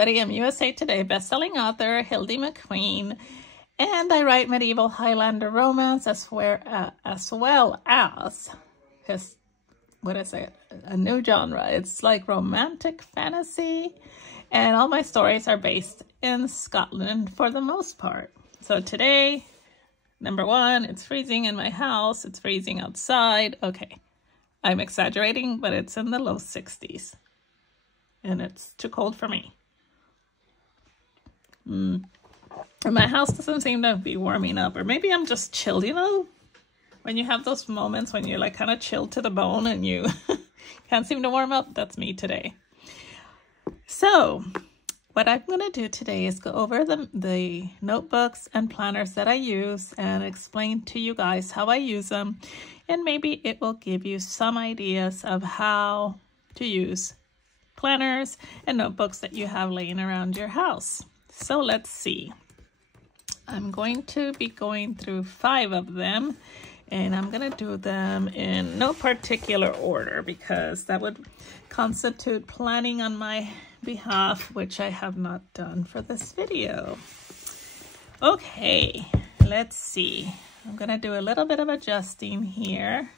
everybody. I'm USA Today bestselling author Hildy McQueen, and I write medieval Highlander romance as well as his, what is it, a new genre. It's like romantic fantasy, and all my stories are based in Scotland for the most part. So today, number one, it's freezing in my house. It's freezing outside. Okay, I'm exaggerating, but it's in the low 60s. And it's too cold for me. And my house doesn't seem to be warming up. Or maybe I'm just chilled, you know? When you have those moments when you're like kind of chilled to the bone and you can't seem to warm up. That's me today. So what I'm going to do today is go over the notebooks and planners that I use and explain to you guys how I use them. And maybe it will give you some ideas of how to use planners and notebooks that you have laying around your house. So let's see. I'm going to be going through 5 of them, and I'm going to do them in no particular order because that would constitute planning on my behalf, which I have not done for this video. Okay, let's see. I'm going to do a little bit of adjusting here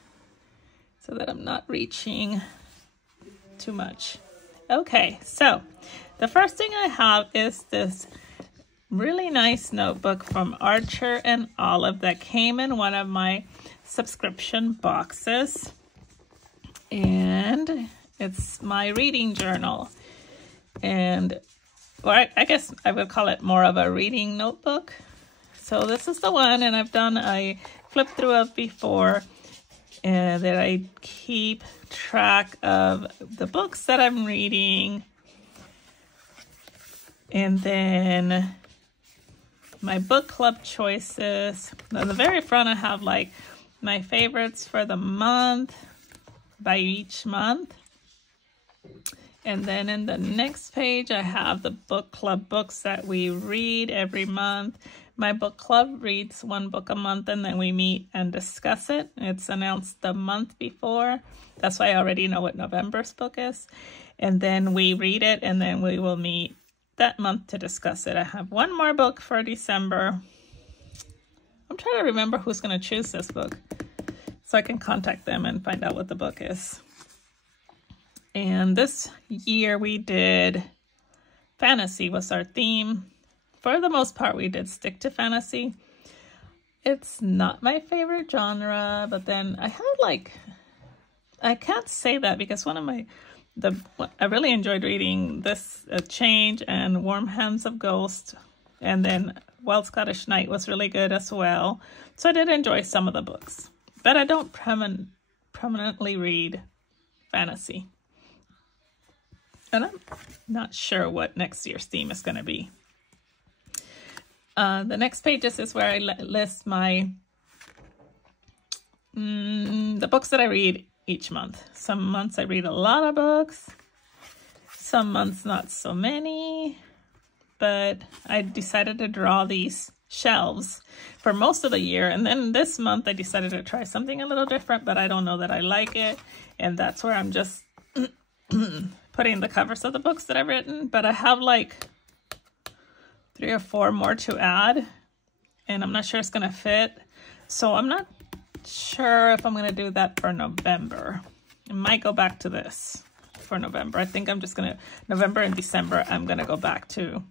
so that I'm not reaching too much. Okay, so the first thing I have is this really nice notebook from Archer and Olive that came in one of my subscription boxes. And it's my reading journal. And, or I guess I would call it more of a reading notebook. So this is the one, and I've done a flip through of before. And that I keep track of the books that I'm reading. And then my book club choices. On the very front, I have like my favorites for the month by each month. And then in the next page, I have the book club books that we read every month. My book club reads 1 book a month, and then we meet and discuss it. It's announced the month before. That's why I already know what November's book is. And then we read it, and then we will meet that month to discuss it. I have 1 more book for December. I'm trying to remember who's going to choose this book so I can contact them and find out what the book is. And this year we did fantasy was our theme. For the most part, we did stick to fantasy. It's not my favorite genre, but then I have like, I can't say that because one of my, I really enjoyed reading this Change and Warm Hands of Ghost. And then Wild Scottish Night was really good as well. So I did enjoy some of the books, but I don't prominently read fantasy. And I'm not sure what next year's theme is going to be. The next pages is where I list my the books that I read each month. Some months I read a lot of books, some months not so many, but I decided to draw these shelves for most of the year. And then this month I decided to try something a little different, but I don't know that I like it. And that's where I'm just putting the covers of the books that I've written, but I have like 3 or 4 more to add, and I'm not sure it's going to fit. So I'm not sure if I'm going to do that for November. I might go back to this for November. I think I'm just going to, November and December, I'm going to go back to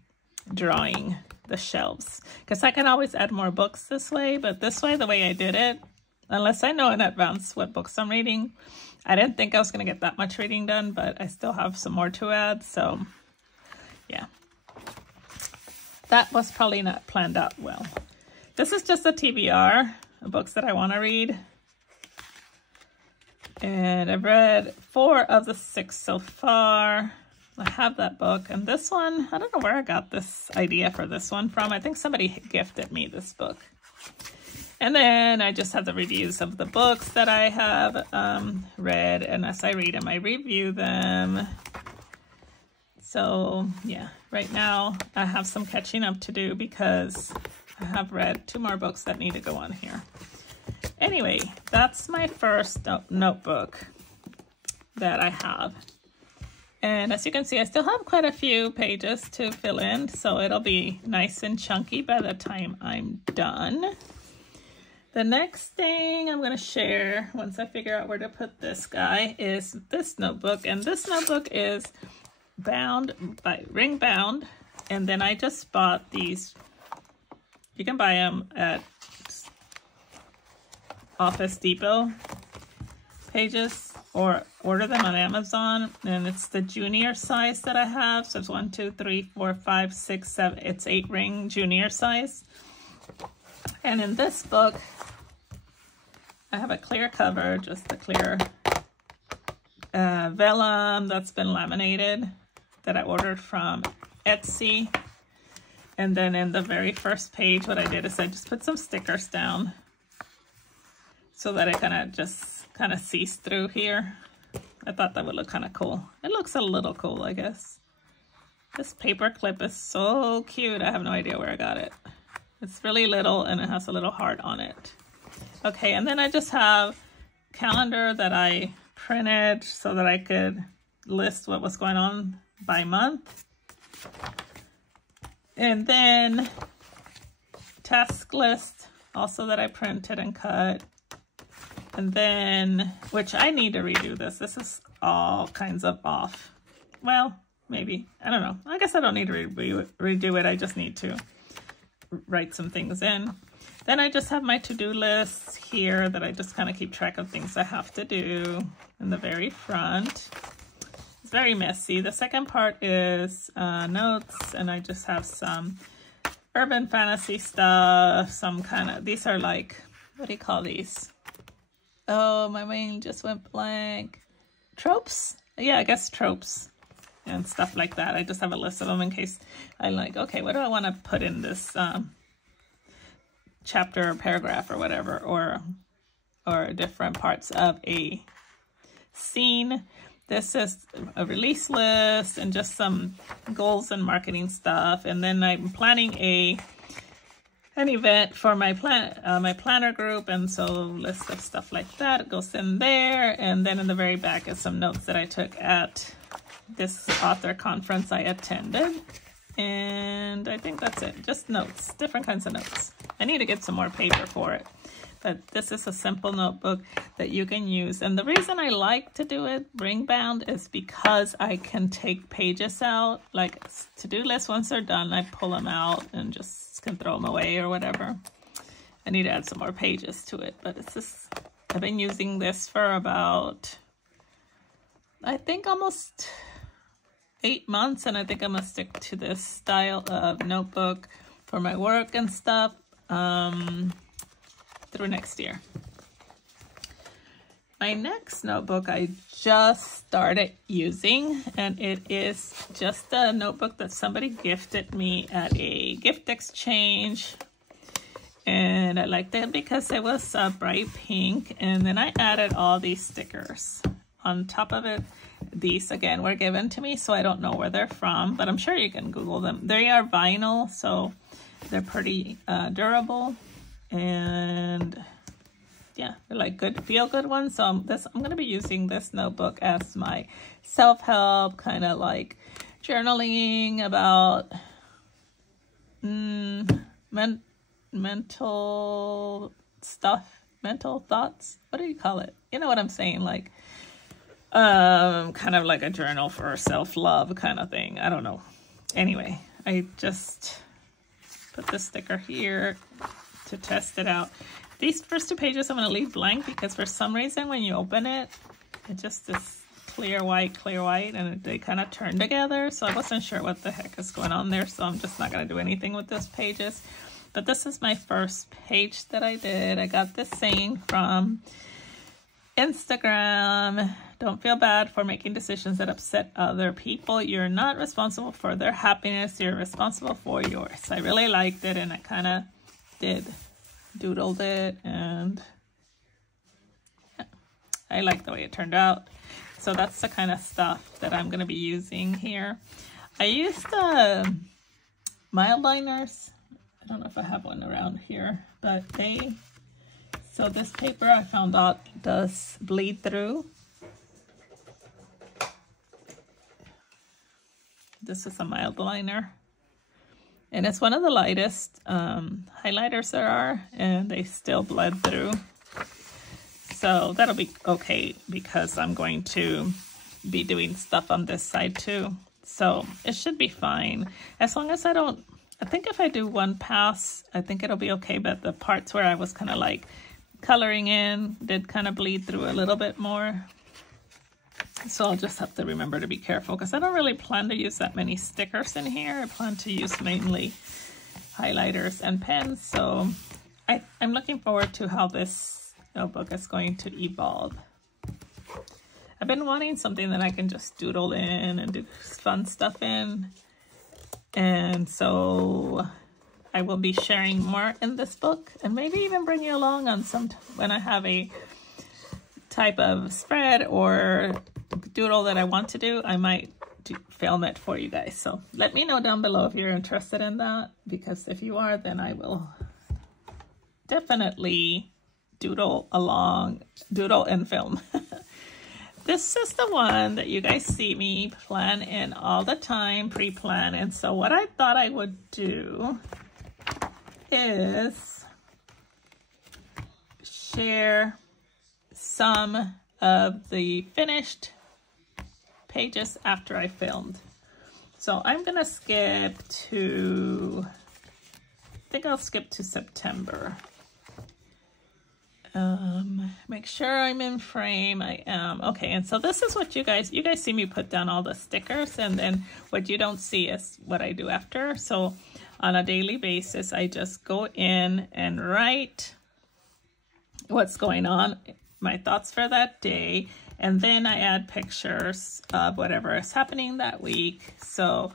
drawing the shelves. Because I can always add more books this way, but this way, the way I did it, unless I know in advance what books I'm reading, I didn't think I was going to get that much reading done, but I still have some more to add, so yeah. That was probably not planned out well. This is just a TBR, books that I want to read. And I've read 4 of the 6 so far. I have that book. And this one, I don't know where I got this idea for this one from. I think somebody gifted me this book. And then I just have the reviews of the books that I have read. And as I read them, I review them. So yeah, right now I have some catching up to do because I have read 2 more books that need to go on here. Anyway, that's my first notebook that I have. And as you can see, I still have quite a few pages to fill in, so it'll be nice and chunky by the time I'm done. The next thing I'm going to share, once I figure out where to put this guy, is this notebook. And this notebook is bound by ring bound. And then I just bought these. You can buy them at Office Depot pages or order them on Amazon. And it's the junior size that I have. So it's 1, 2, 3, 4, 5, 6, 7. It's 8 ring junior size. And in this book, I have a clear cover, just a clear vellum that's been laminated that I ordered from Etsy. And then in the very first page, what I did is I just put some stickers down so that it kind of sees through here. I thought that would look kind of cool. It looks a little cool, I guess. This paper clip is so cute. I have no idea where I got it. It's really little and it has a little heart on it. Okay, and then I just have a calendar that I printed so that I could list what was going on by month. And then task list also that I printed and cut. And then, which I need to redo this. This is all kinds of off. Well, maybe. I don't know. I guess I don't need to redo it. I just need to write some things in. Then I just have my to-do lists here that I just kind of keep track of things I have to do in the very front. It's very messy. The second part is notes, and I just have some urban fantasy stuff, some kind of, these are like, what do you call these? Oh, my mind just went blank. Tropes? Yeah, I guess tropes and stuff like that. I just have a list of them in case I'm like, okay, what do I want to put in this chapter or paragraph or whatever, or different parts of a scene. This is a release list and just some goals and marketing stuff. And then I'm planning an event for my planner group, and so list of stuff like that goes in there. And then in the very back is some notes that I took at this author conference I attended. And I think that's it. Just notes, different kinds of notes. I need to get some more paper for it. But this is a simple notebook that you can use. And the reason I like to do it ring bound is because I can take pages out. Like to-do lists, once they're done, I pull them out and just can throw them away or whatever. I need to add some more pages to it. But it's just, I've been using this for about, I think almost 8 months, and I think I'm gonna stick to this style of notebook for my work and stuff through next year. My next notebook I just started using, and it is just a notebook that somebody gifted me at a gift exchange, and I liked it because it was bright pink, and then I added all these stickers on top of it. These again were given to me, so I don't know where they're from, but I'm sure you can Google them. They are vinyl, so they're pretty durable, and yeah, they're like good, feel good ones. So I'm gonna be using this notebook as my self-help, kind of like journaling about mental stuff, mental thoughts. What do you call it? You know what I'm saying? Like kind of like a journal for self-love kind of thing. I don't know. Anyway, I just put this sticker here to test it out. These first 2 pages I'm going to leave blank because for some reason when you open it, it just is clear white, and they kind of turn together. So I wasn't sure what the heck is going on there. So I'm just not going to do anything with these pages. But this is my first page that I did. I got this saying from Instagram. Don't feel bad for making decisions that upset other people. You're not responsible for their happiness. You're responsible for yours. I really liked it, and I kind of doodled it, and yeah, I like the way it turned out. So that's the kind of stuff that I'm going to be using here. I used mild liners. I don't know if I have one around here, but so this paper I found out does bleed through. This is a mild liner. And it's one of the lightest highlighters there are, and they still bled through. So that'll be okay because I'm going to be doing stuff on this side too. So it should be fine. As long as I don't, I think if I do one pass, I think it'll be okay. But the parts where I was kind of like coloring in did kind of bleed through a little bit more. So I'll just have to remember to be careful because I don't really plan to use that many stickers in here. I plan to use mainly highlighters and pens. So I'm looking forward to how this notebook is going to evolve. I've been wanting something that I can just doodle in and do fun stuff in. And so I will be sharing more in this book and maybe even bring you along on some when I have a type of spread or doodle that I want to do. I might film it for you guys. So let me know down below if you're interested in that, because if you are, then I will definitely doodle and film. This is the one that you guys see me plan in all the time, pre-plan. And so what I thought I would do is share some of the finished pages after I filmed. So I'm gonna skip to, I think I'll skip to September. Make sure I'm in frame. I am. Okay, and so this is what you guys see me put down all the stickers, and then what you don't see is what I do after. So on a daily basis, I just go in and write what's going on, my thoughts for that day, and then I add pictures of whatever is happening that week. So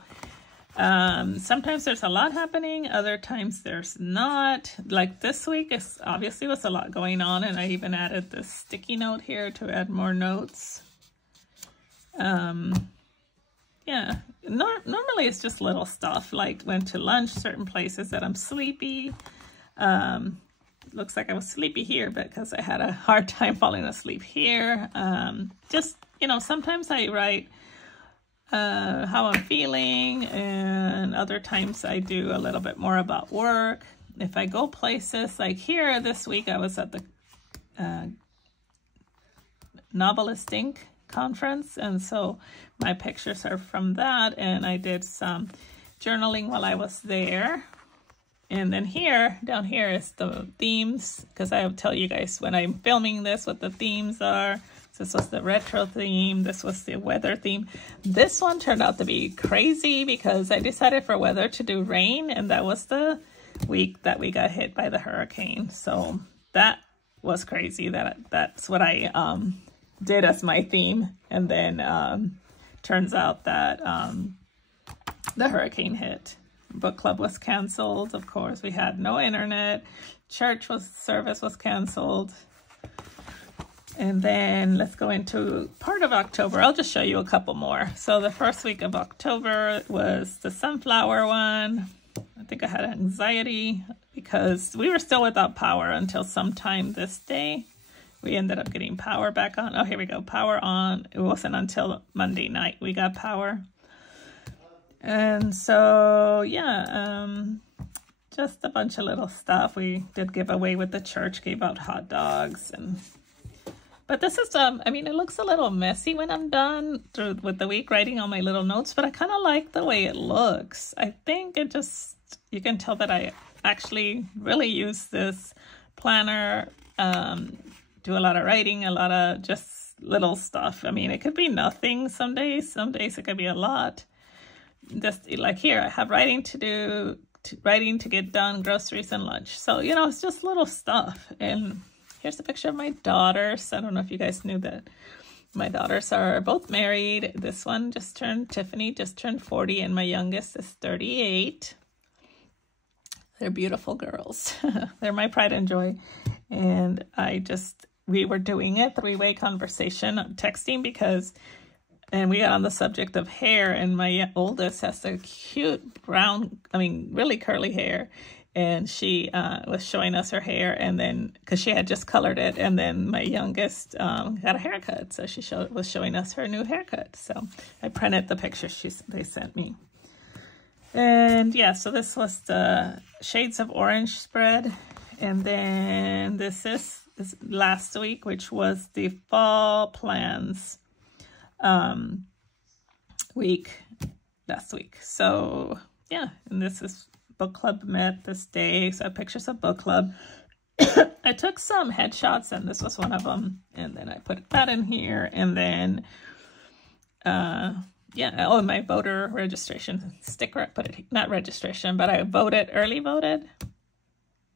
sometimes there's a lot happening, other times there's not. Like this week is obviously was a lot going on, and I even added this sticky note here to add more notes. Yeah, normally it's just little stuff like went to lunch, certain places that I'm sleepy. Looks like I was sleepy here because I had a hard time falling asleep here. Just, you know, sometimes I write how I'm feeling, and other times I do a little bit more about work. If I go places like here this week, I was at the Novelist Inc. conference, and so my pictures are from that, and I did some journaling while I was there. And then here, down here is the themes, because I will tell you guys when I'm filming this what the themes are. This was the retro theme. This was the weather theme. This one turned out to be crazy because I decided for weather to do rain, and that was the week that we got hit by the hurricane. So that was crazy. That's what I did as my theme. And then turns out that the hurricane hit. Book club was canceled. Of course, we had no internet. Church service was canceled. And then let's go into part of October. I'll just show you a couple more. So the first week of October was the sunflower one. I think I had anxiety because we were still without power until sometime this day. We ended up getting power back on. Oh, here we go. Power on. It wasn't until Monday night we got power. And so, yeah, just a bunch of little stuff. We did give away with the church, gave out hot dogs. But this is, I mean, it looks a little messy when I'm done with the week writing all my little notes, but I kind of like the way it looks. I think it just, you can tell that I actually really use this planner, do a lot of writing, a lot of just little stuff. I mean, it could be nothing some days it could be a lot. Just like here, I have writing to do, writing to get done, groceries and lunch. So, you know, it's just little stuff. And here's a picture of my daughters. I don't know if you guys knew that my daughters are both married. This one just turned, Tiffany just turned 40, and my youngest is 38. They're beautiful girls. They're my pride and joy. And we were doing a three-way conversation, texting, because, and we got on the subject of hair, and my oldest has a cute brown, I mean, really curly hair. And she was showing us her hair, and then, because she had just colored it, and then my youngest got a haircut. So she was showing us her new haircut. So I printed the pictures they sent me. And yeah, so this was the Shades of Orange spread. And then this is last week, which was the Fall Plans week last week. So yeah, and this is book club met this day. So I have pictures of book club. I took some headshots, and this was one of them. And then I put that in here. And then, yeah, oh, my voter registration sticker. I put it, not registration, but I voted early.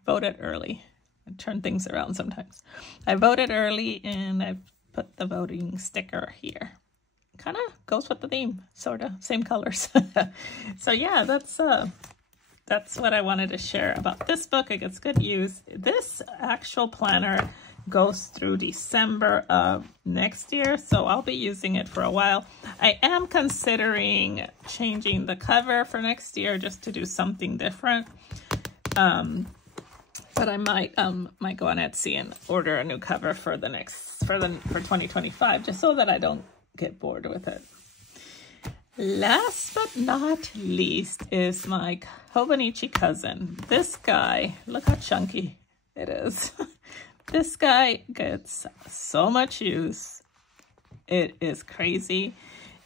I turn things around sometimes. I voted early, and I put the voting sticker here. Kind of goes with the theme, sort of same colors. So yeah, that's what I wanted to share about this book. It gets good use. This actual planner goes through December of next year, so I'll be using it for a while. I am considering changing the cover for next year just to do something different. But I might go on Etsy and order a new cover for 2025, just so that I don't get bored with it. Last but not least is my Hobonichi Cousin. This guy, look how chunky it is. This guy gets so much use. It is crazy.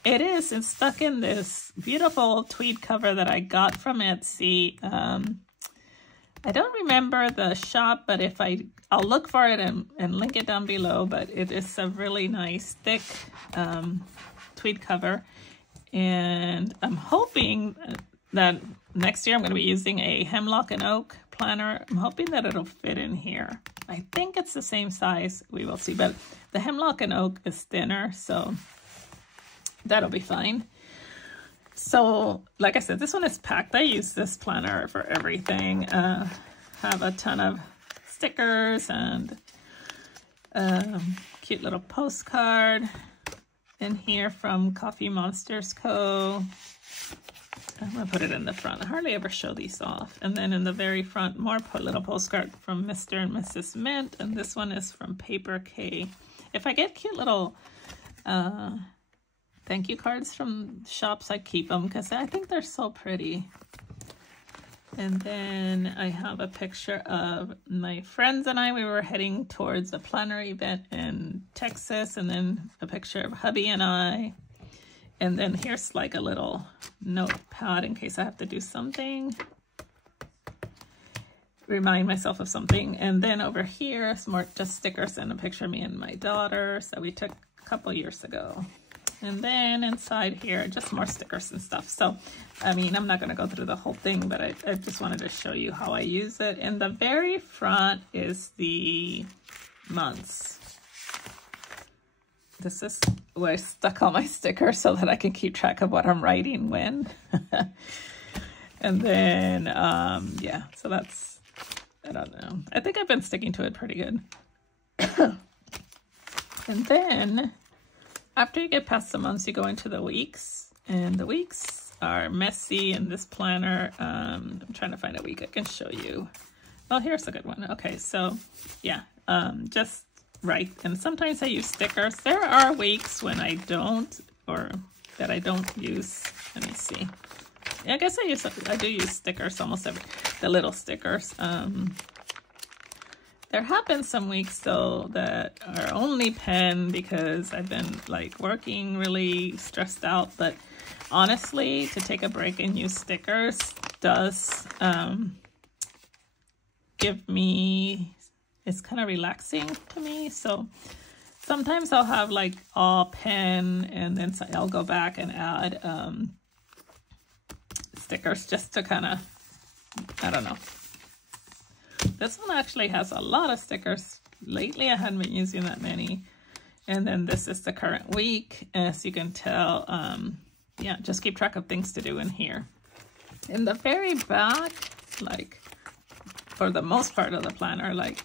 It is, it's stuck in this beautiful tweed cover that I got from Etsy. I don't remember the shop, but I'll look for it and link it down below, but it is a really nice thick tweed cover. And I'm hoping that next year I'm going to be using a hemlock and oak planner. I'm hoping that it'll fit in here. I think it's the same size. We will see, but the hemlock and oak is thinner, so that'll be fine. So, like I said, this one is packed. I use this planner for everything. Have a ton of stickers and cute little postcard in here from Coffee Monsters Co. I'm going to put it in the front. I hardly ever show these off. And then in the very front, more little postcard from Mr. and Mrs. Mint. And this one is from Paper K. If I get cute little thank you cards from shops, I keep them because I think they're so pretty. And then I have a picture of my friends and I. We were heading towards a planner event in Texas, and then a picture of hubby and I. And then here's like a little notepad in case I have to do something. Remind myself of something. And then over here, some more just stickers and a picture of me and my daughter that we took a couple years ago. And then inside here, just more stickers and stuff. So, I mean, I'm not going to go through the whole thing, but I just wanted to show you how I use it. In the very front is the months. This is where I stuck all my stickers so that I can keep track of what I'm writing when. And then, yeah, so that's, I don't know. I think I've been sticking to it pretty good. And then, after you get past the months, you go into the weeks. And the weeks are messy in this planner. I'm trying to find a week I can show you. Oh, here's a good one. Okay, so, yeah, just write. And sometimes I use stickers. There are weeks when I don't, or that I don't use. Let me see. Yeah, I guess I do use stickers almost the little stickers. There have been some weeks though that are only pen because I've been like working really stressed out, but honestly, to take a break and use stickers does give me, it's kind of relaxing to me. So sometimes I'll have like all pen, and then I'll go back and add stickers just to kind of, I don't know. This one actually has a lot of stickers. Lately, I hadn't been using that many. And then this is the current week. As you can tell, yeah, just keep track of things to do in here. In the very back, like, for the most part of the planner, like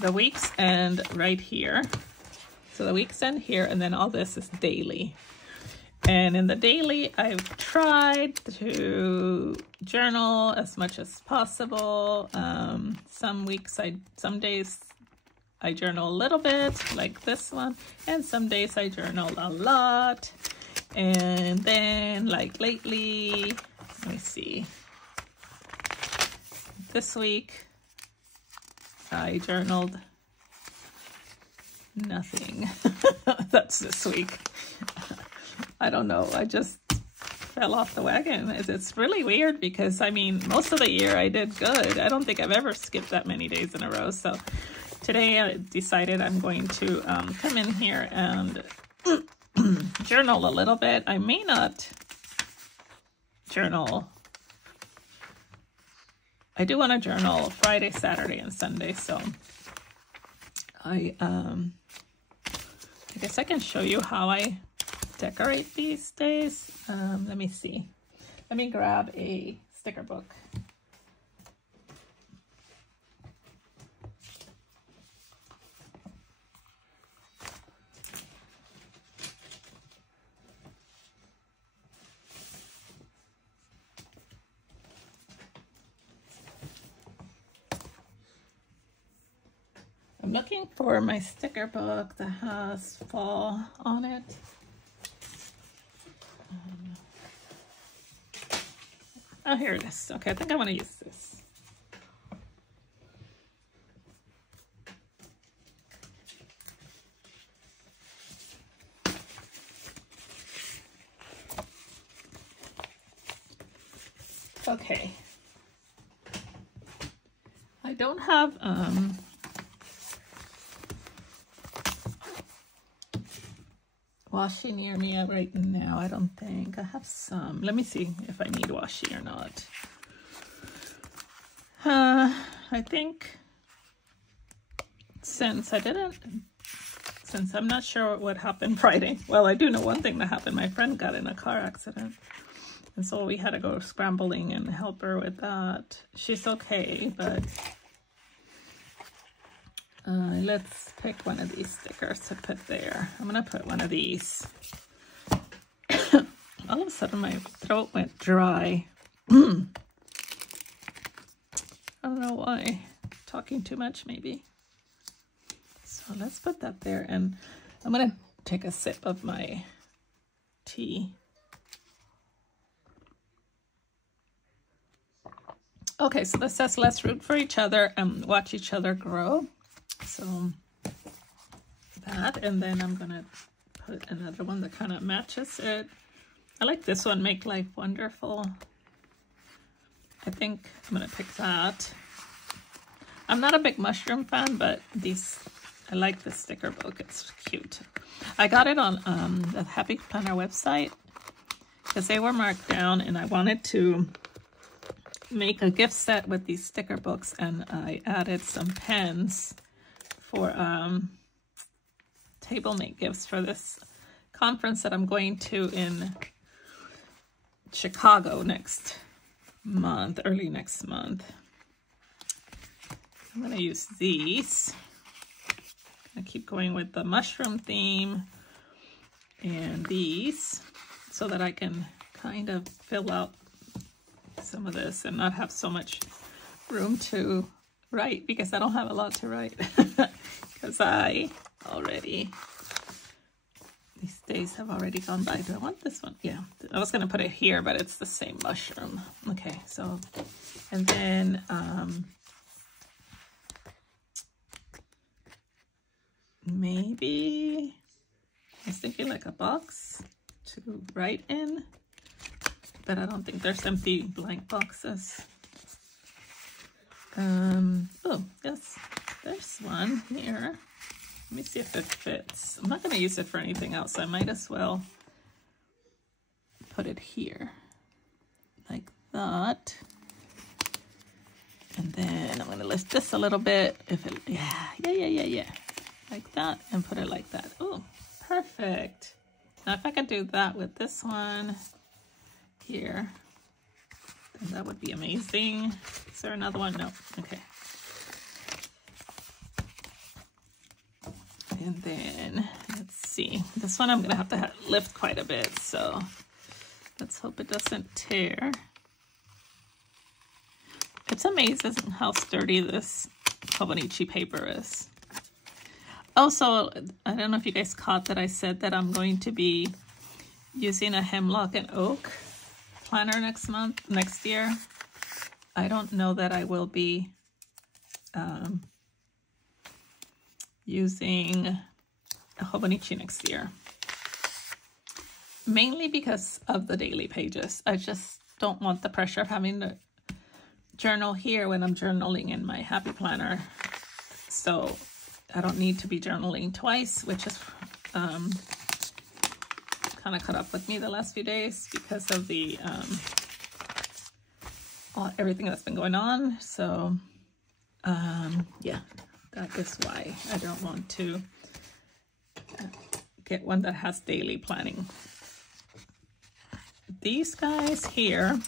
the weeks end right here. So the weeks end here, and then all this is daily. And in the daily, I've tried to journal as much as possible. Some days I journal a little bit, like this one, and some days I journal a lot. And then like lately, let me see. This week, I journaled nothing. That's this week. I don't know. I just fell off the wagon. It's really weird because, I mean, most of the year I did good. I don't think I've ever skipped that many days in a row. So today I decided I'm going to come in here and journal a little bit. I may not journal. I do want to journal Friday, Saturday, and Sunday. So I guess I can show you how I decorate these days. Let me see. Let me grab a sticker book. I'm looking for my sticker book that has fall on it. Oh, here it is. Okay, I think I want to use this. Okay. I don't have washi near me right now. I don't think I have some. Let me see if I need washi or not. I think since I'm not sure what happened Friday. Well, I do know one thing that happened. My friend got in a car accident, and so we had to go scrambling and help her with that. She's okay, but let's pick one of these stickers to put there. I'm gonna put one of these. All of a sudden my throat went dry. I don't know why. Talking too much maybe. So let's put that there, and I'm gonna take a sip of my tea. Okay, so this says let's root for each other and watch each other grow. So that, and then I'm gonna put another one that kind of matches it. I like this one, Make Life Wonderful. I think I'm gonna pick that. I'm not a big mushroom fan, but I like this sticker book. It's cute. I got it on the Happy Planner website because they were marked down, and I wanted to make a gift set with these sticker books, and I added some pens for table mate gifts for this conference that I'm going to in Chicago next month, early next month. I'm going to use these. I keep going with the mushroom theme and these so that I can kind of fill out some of this and not have so much room to write, because I don't have a lot to write. Because these days have already gone by. Do I want this one? Yeah, I was gonna put it here, but it's the same mushroom. Okay, so, and then maybe I was thinking like a box to write in, but I don't think there's empty blank boxes. Oh, yes, there's one here. Let me see if it fits. I'm not going to use it for anything else. I might as well put it here like that. And then I'm going to lift this a little bit. Yeah. Like that, and put it like that. Oh, perfect. Now if I could do that with this one here, then that would be amazing. Is there another one? No. Okay. And then let's see. This one I'm gonna have to lift quite a bit, so let's hope it doesn't tear. It's amazing how sturdy this Hobonichi paper is. Also, I don't know if you guys caught that I said that I'm going to be using a hemlock and oak planner next year. I don't know that I will be using a Hobonichi next year. Mainly because of the daily pages. I just don't want the pressure of having to journal here when I'm journaling in my Happy Planner. So I don't need to be journaling twice, which is kind of caught up with me the last few days because of the everything that's been going on. So yeah, that is why I don't want to get one that has daily planning. These guys here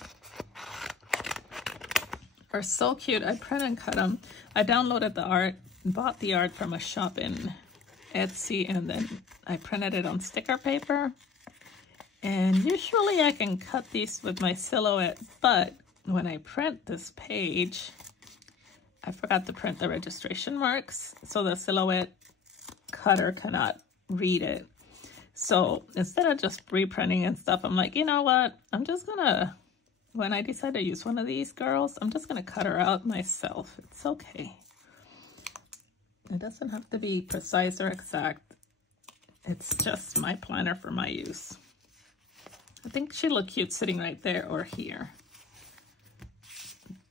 are so cute. I print and cut them. I downloaded the art, bought the art from a shop in Etsy, and then I printed it on sticker paper. And usually I can cut these with my Silhouette, but when I print this page, I forgot to print the registration marks, so the Silhouette cutter cannot read it. So instead of just reprinting and stuff, I'm like, you know what? I'm just gonna, when I decide to use one of these girls, I'm just gonna cut her out myself. It's okay. It doesn't have to be precise or exact. It's just my planner for my use. I think she'd look cute sitting right there or here.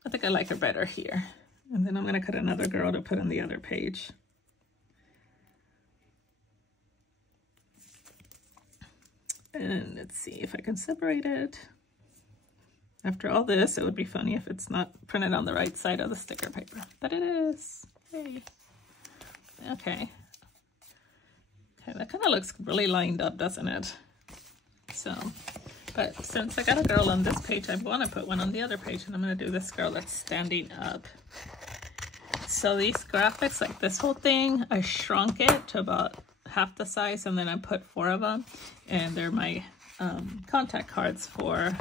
I think I like her better here. And then I'm gonna cut another girl to put on the other page. And let's see if I can separate it. After all this, it would be funny if it's not printed on the right side of the sticker paper, but it is. Yay. Okay. Okay, that kind of looks really lined up, doesn't it? So, but since I got a girl on this page, I want to put one on the other page, and I'm going to do this girl that's standing up. So these graphics, like this whole thing, I shrunk it to about half the size, and then I put 4 of them, and they're my contact cards for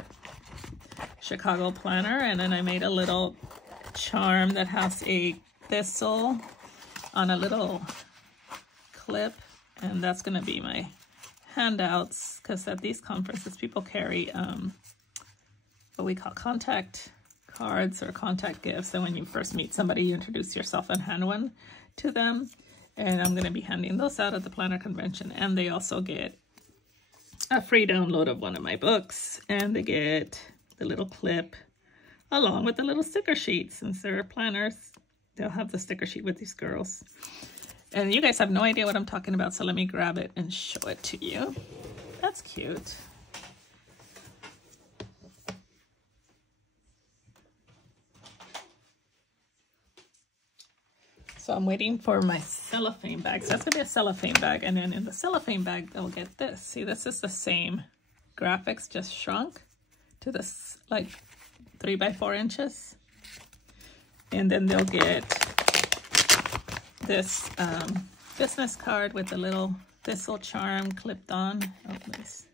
Chicago Planner. And then I made a little charm that has a thistle on a little clip, and that's going to be my handouts, because at these conferences people carry what we call contact cards or contact gifts, and when you first meet somebody, you introduce yourself and hand one to them. And I'm going to be handing those out at the planner convention. And they also get a free download of one of my books. And they get the little clip along with the little sticker sheet. Since they're planners, they'll have the sticker sheet with these girls. And you guys have no idea what I'm talking about, so let me grab it and show it to you. That's cute. So I'm waiting for my cellophane bag. So that's gonna be a cellophane bag. And then in the cellophane bag, they'll get this. See, this is the same graphics, just shrunk to this like 3 by 4 inches. And then they'll get this business card with a little thistle charm clipped on. Oh, nice.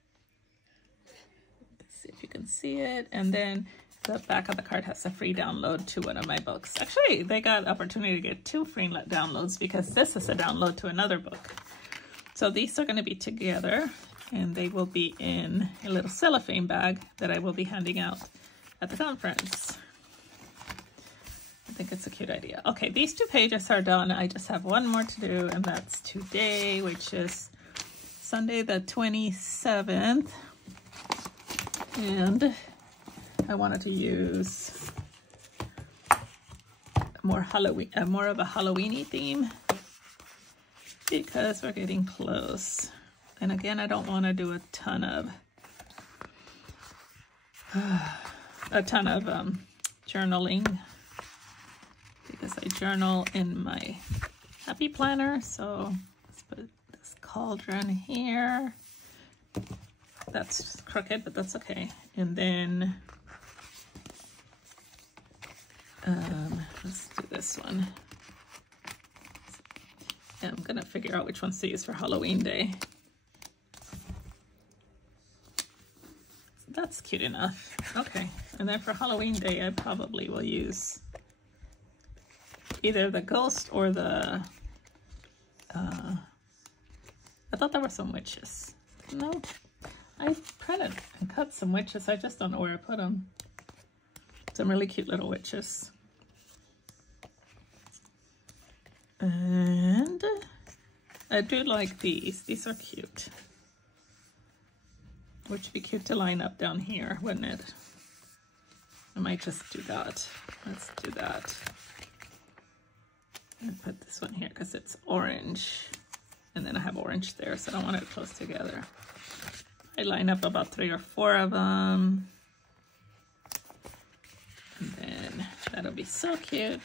Let's see if you can see it. And then the back of the card has a free download to one of my books. Actually, they got opportunity to get 2 free downloads because this is a download to another book. So these are going to be together, and they will be in a little cellophane bag that I will be handing out at the conference. I think it's a cute idea. Okay, these 2 pages are done. I just have one more to do, and that's today, which is Sunday the 27th. And I wanted to use more of a Halloween-y theme because we're getting close. And again, I don't want to do a ton of journaling because I journal in my Happy Planner. So let's put this cauldron here. That's crooked, but that's okay. And then let's do this one. And I'm gonna figure out which ones to use for Halloween Day. That's cute enough. Okay, and then for Halloween Day, I probably will use either the ghost or the, I thought there were some witches. No? I printed and cut some witches. I just don't know where I put them. Some really cute little witches. And I do like these. These are cute. Which would be cute to line up down here, wouldn't it? I might just do that. Let's do that. I put this one here because it's orange. And then I have orange there, so I don't want it close together. I line up about 3 or 4 of them. And then that'll be so cute.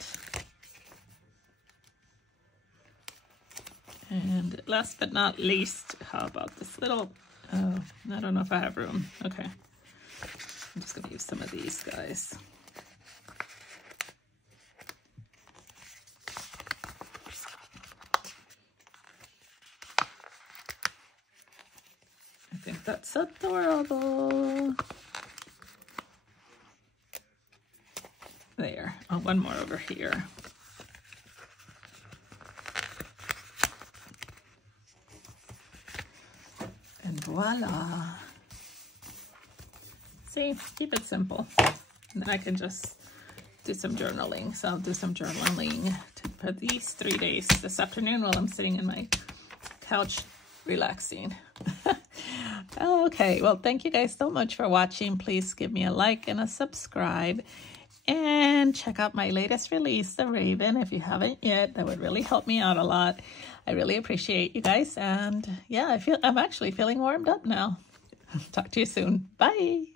And last but not least, how about this little, oh, I don't know if I have room. Okay. I'm just gonna use some of these guys. I think that's adorable. There. Oh, one more over here. And voila. See, keep it simple. And then I can just do some journaling. So I'll do some journaling for these 3 days this afternoon while I'm sitting in my couch relaxing. Okay, well, thank you guys so much for watching. Please give me a like and a subscribe. And check out my latest release, The Raven, if you haven't yet. That would really help me out a lot. I really appreciate you guys. And yeah, I'm actually feeling warmed up now. Talk to you soon. Bye.